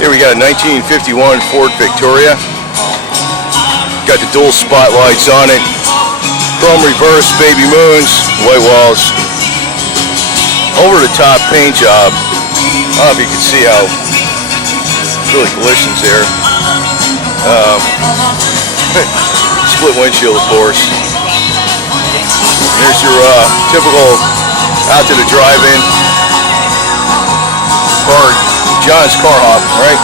Here we got a 1951 Ford Victoria. Got the dual spotlights on it. Chrome reverse, baby moons, white walls. Over the top paint job. I don't know if you can see how it really glistens there. Split windshield, of course. There's your typical out to the drive-in car, John's car hop, right?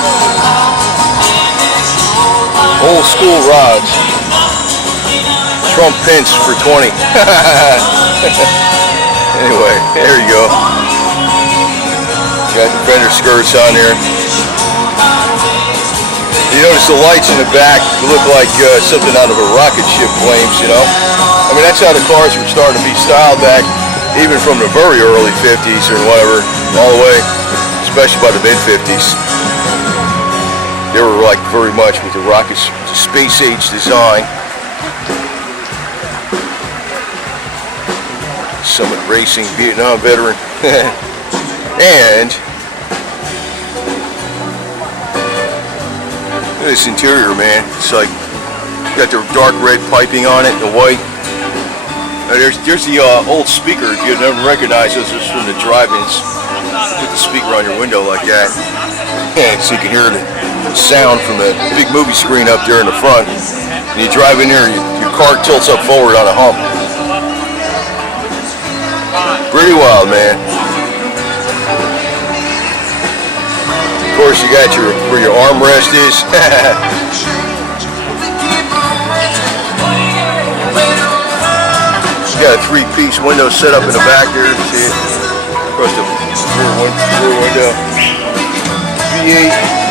Old school rods. Trump pinch for 20. Anyway, there you go. Got the fender skirts on there. You notice the lights in the back look like something out of a rocket ship flames, you know? I mean, that's how the cars were starting to be styled back, even from the very early 50s or whatever, all the way, especially by the mid-50s. They were like very much with the rocket space age design. Summit Racing Vietnam veteran. And look at this interior, man. It's like got the dark red piping on it, the white. There's the old speaker. If you never recognize those, just from the drive-ins. Put the speaker on your window like that, so you can hear the sound from the big movie screen up there in the front. And you drive in there, your car tilts up forward on a hump. Pretty wild, man. Of course, you got where your armrest is. You got a three-piece window set up in the back there. See it? Across the rear window. V8.